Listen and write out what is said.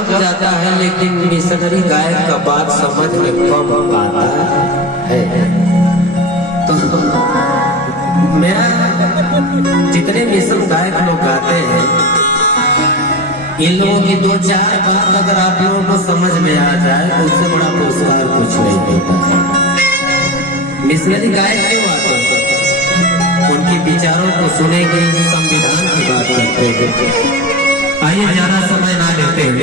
जम जाता है, लेकिन मिशनरी गायक का बात समझ में कम आता है। तो मेरा जितने मिशन गायक लोग गाते हैं, इन लोगों की दो चार बात अगर आप लोगों को समझ में आ जाए तो उससे बड़ा पुरस्कार कुछ नहीं होता है। मिशनरी गायक क्यों आते हैं? उनके विचारों को सुनेंगे, संविधान की बात करते हैं।